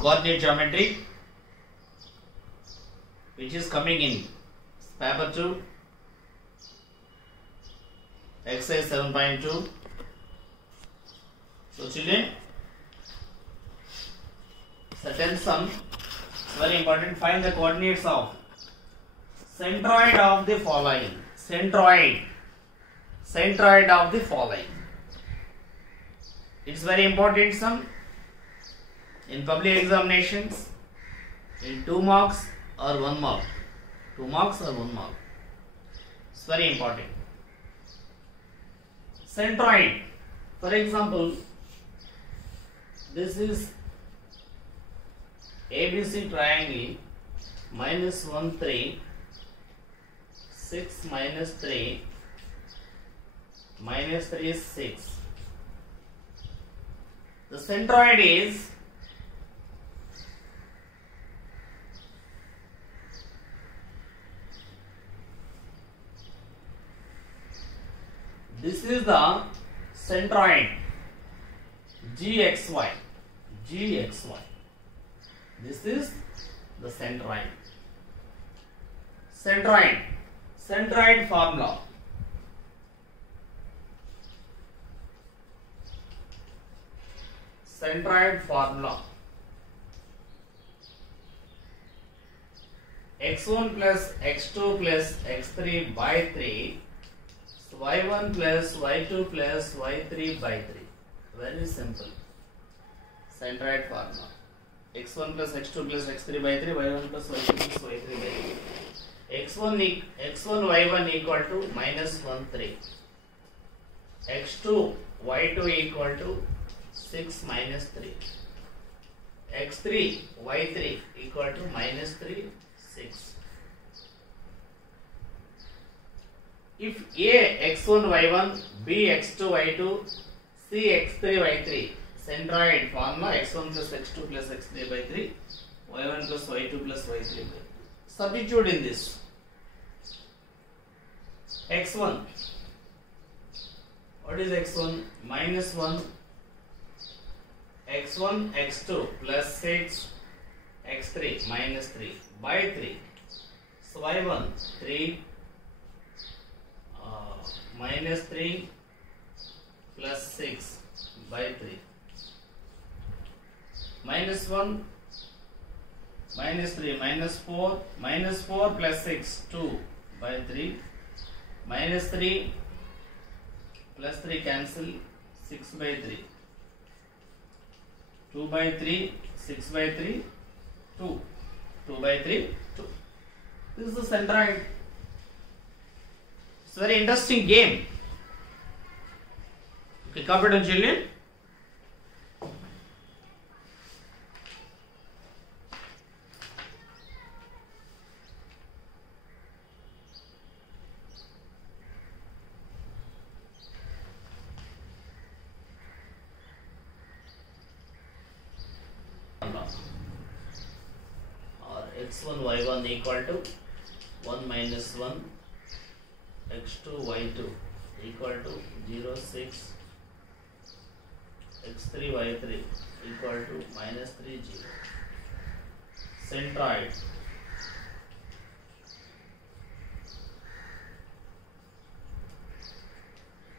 coordinate geometry, which is coming in paper 2, exercise 7.2. So children, certain sum, it's very important. Find the coordinates of centroid of the following. Centroid of the following. It's very important sum in public examinations, in 2 marks or 1 mark. 2 marks or 1 mark. It's very important. Centroid. For example, this is ABC triangle, minus 1, 3, 6 minus 3, minus 3 is 6. The centroid is this is the centroid GXY. This is the centroid. Centroid formula. Centroid formula. x1 plus x2 plus x3 by 3, y1 plus y2 plus y3 by 3. Very simple. Centroid formula. x1 plus x2 plus x3 by 3, y1 plus y2 plus y3 by 3. x1 y1 equal to minus 1 3. x2 y2 equal to 6 minus 3. x3 y3 equal to minus 3 6. If A x1 y1, B x2 y2, C x3 y3, centroid formula x1 plus x2 plus x3 by 3, y1 plus y2 plus y3 by 3. Substitute in this. x1. What is x1? Minus 1. x1 x2 plus 6 x3 minus 3 by 3. So y1 3 minus 3 plus 6 by 3. Minus 1 minus 3 minus 4 plus 6 2 by 3. Minus 3 plus 3 cancel, 6 by 3. 2 by 3, 6 by 3, 2. 2 by 3, 2. This is the centroid. It's a very interesting game. Okay, confident children? Or x1 y1 equal to 1 minus 1, x2 y2 equal to 0 6, x3 y3 equal to minus 3 0. Centroid.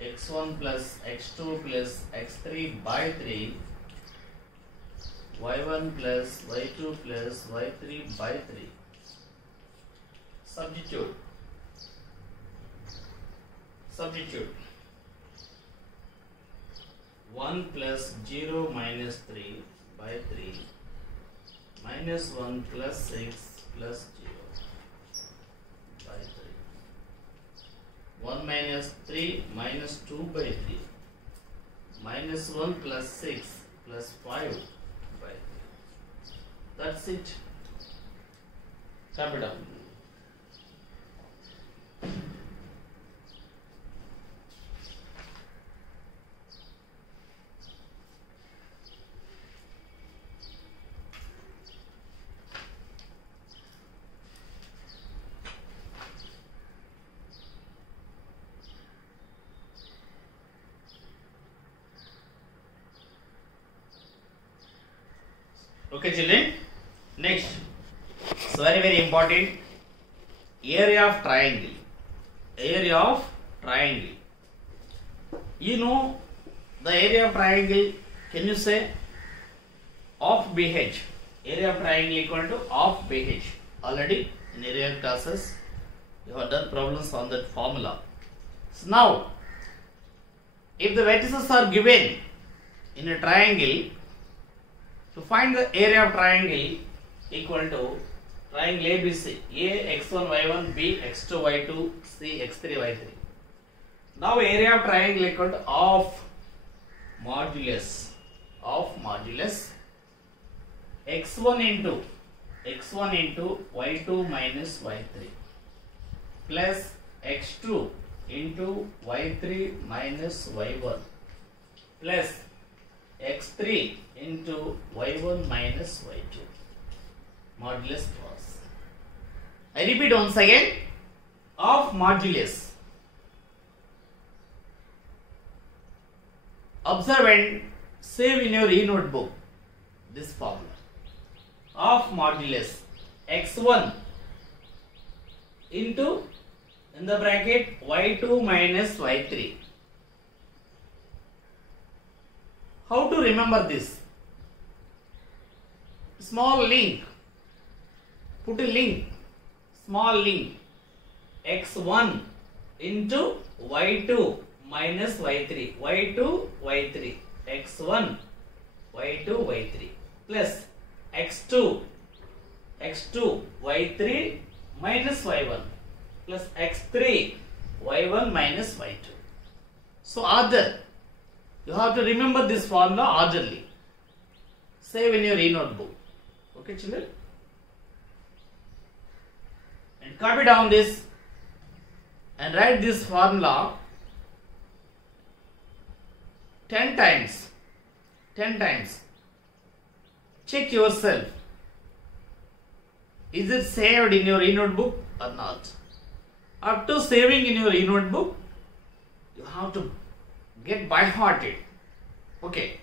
x1 plus x2 plus x3 by 3, y1 plus y2 plus y3 by 3. Substitute. 1 plus 0 minus 3 by 3 minus 1 plus 6 plus 0 by 3. 1 minus 3 minus 2 by 3 minus 1 plus 6 plus 5 by 3. That's it. Tap it up. Okay, children. Next, so very important, area of triangle. Area of triangle. You know the area of triangle. Can you say of BH? Area of triangle equal to of BH. Already in area classes you have done problems on that formula. So now, if the vertices are given in a triangle, to find the area of triangle equal to triangle ABC, A x1 y1, B x2 y2, C x3 y3. Now area of triangle equal to of modulus x1 into y2 minus y3 plus x2 into y3 minus y1 plus x3 into y1 minus y2 modulus cross. I repeat once again, of modulus. Observe and save in your e-notebook this formula. Of modulus x1 into, in the bracket, y2 minus y3. How to remember this? Small link. Put a link. Small link. x1 into y2 minus y3. y2, y3. x1, y2, y3 plus x2, y3 minus y1 plus x3, y1 minus y2. So order. You have to remember this formula orderly. Save in your e-notebook. Okay, children? And copy down this and write this formula 10 times. 10 times. Check yourself. Is it saved in your e-notebook or not? After saving in your e-notebook, you have to get by heart it. Okay.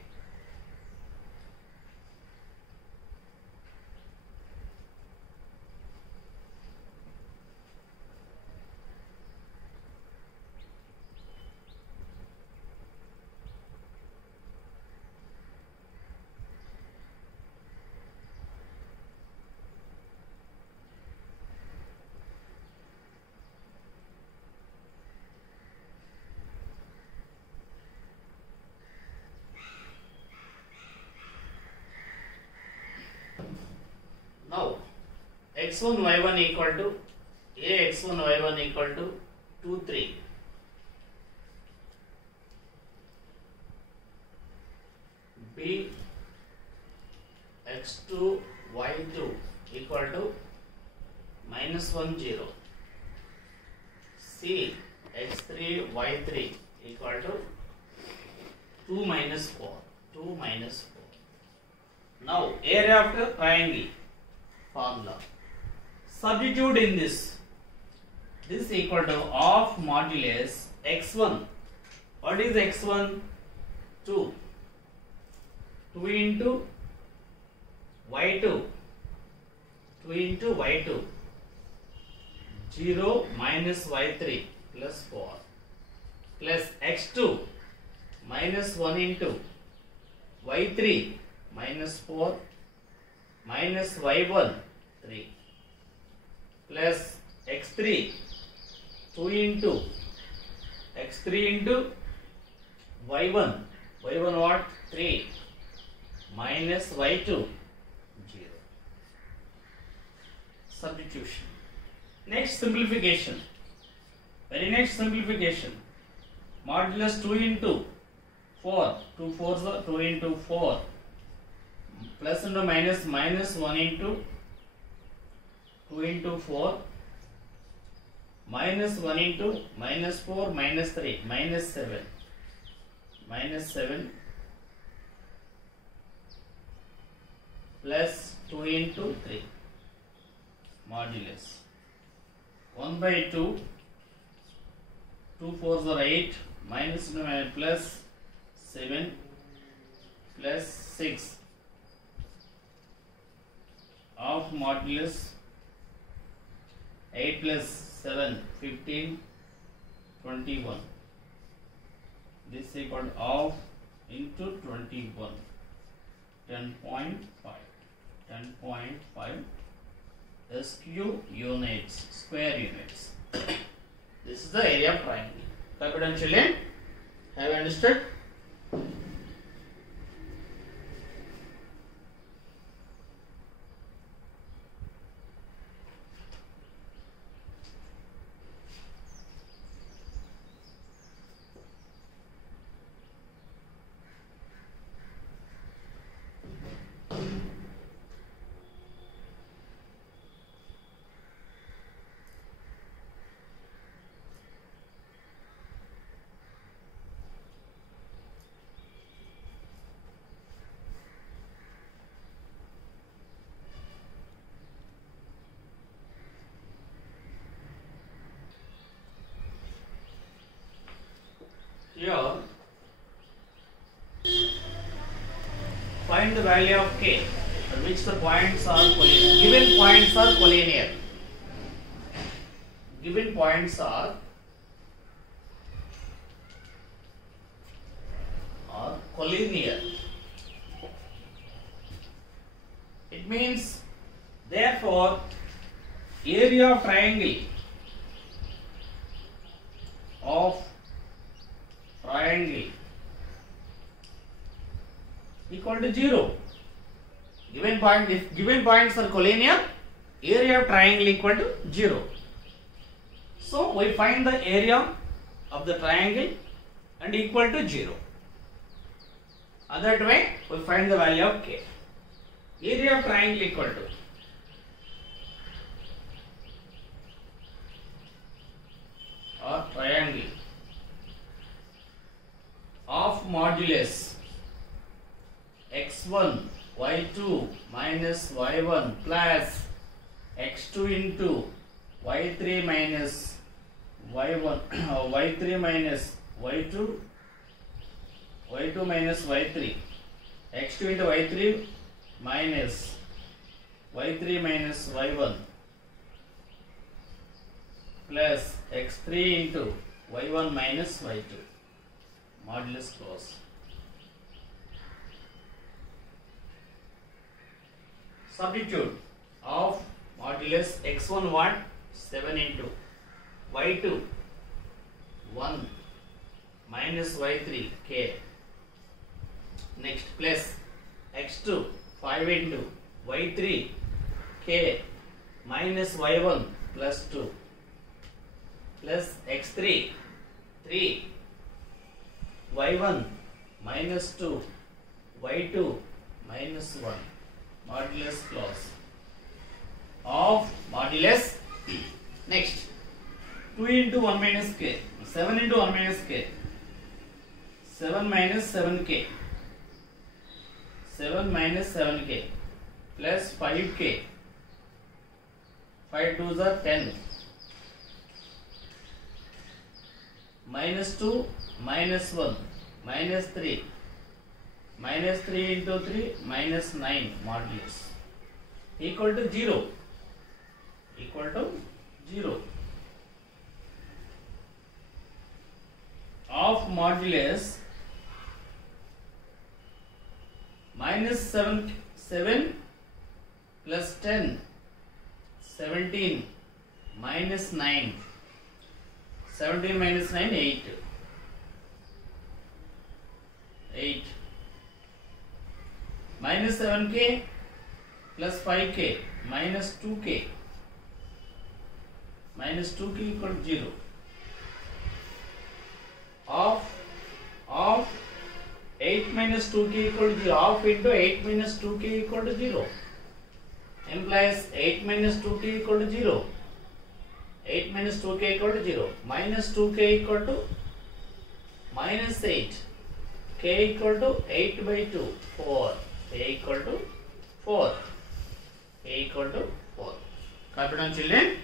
Now, x1 y1 equal to a x1 y1 equal to 2 3. B x2 y2 equal to minus 1 0. C x3 y3 equal to 2 minus 4. 2 minus 4. Now, area of the triangle formula. Substitute in this. This equal to of modulus x1. What is x1? 2. 2 into y2. 2 into y2. 0 minus y3 plus 4 plus x2 minus 1 into y3 minus 4 minus y1 3 plus x3 2 into x3 into y1 what? 3 minus y2 0. Substitution. Next simplification. Very next simplification. Modulus 2 into 4. 2 4s are 2 into 4. Plus into minus, minus 1 into 2 into 4. Minus 1 into minus 4 minus 3 minus 7. Minus 7 plus 2 into 3. Modulus 1 by 2. 2 4s are 8 minus plus 7 plus 6 of modulus 8 plus 7 15 21. This is equal to of into 21 10.5 SQ units, square units. This is the area of triangle. Confident children? Have you understood? Here, find the value of k at which the points are collinear. Given points are collinear. Given points are collinear. It means, therefore, area of triangle equal to 0. Given point, if given points are collinear, area of triangle equal to 0. So we find the area of the triangle and equal to 0. Other way, we find the value of k. Area of triangle equal to triangle of modulus x1 y2 minus y1 plus x2 into y3 minus y1 y3 minus y2 y2 minus y3 x2 into y3 minus y3 minus y1 plus x3 into y1 minus y2 modulus close. Substitute of modulus x1 what? 7 into y2 1 minus y3 k. Next plus x2 5 into y3 k minus y1 plus 2 plus x3 3 y1 minus 2 y2 minus 1 modulus clause of modulus. Next 2 into 1 minus k, 7 into 1 minus k, 7 minus 7k, 7 minus 7k plus 5k, 5 2s are 10, minus 2 minus 1 minus 3 minus 3 into 3 minus 9 modulus equal to 0 of modulus minus 7 plus 10 17 minus 9 17 minus 9 8 minus 7k plus 5k minus 2k equal to 0 of 8 minus 2k equal to 0. Of into 8 minus 2k equal to 0 implies 8 minus 2k equal to 0. 8 minus 2k equal to 0. Minus 2k equal to minus 8. K equal to 8 by 2. 4. K equal to 4. K equal to 4. Confident children?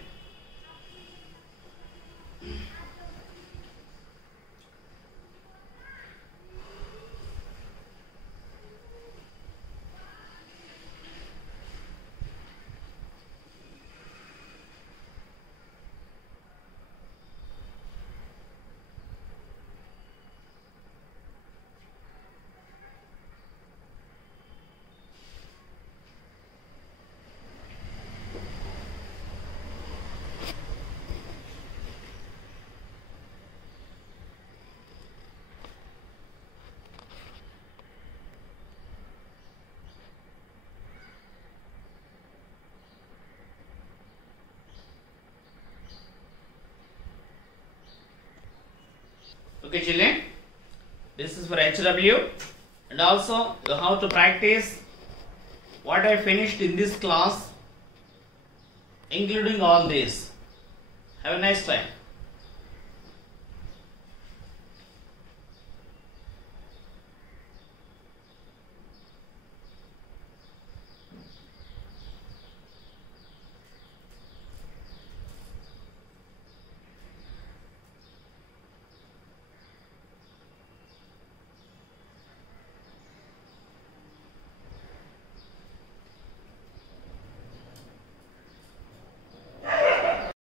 Okay children, this is for HW, and also you have to practice what I finished in this class, including all this. Have a nice time.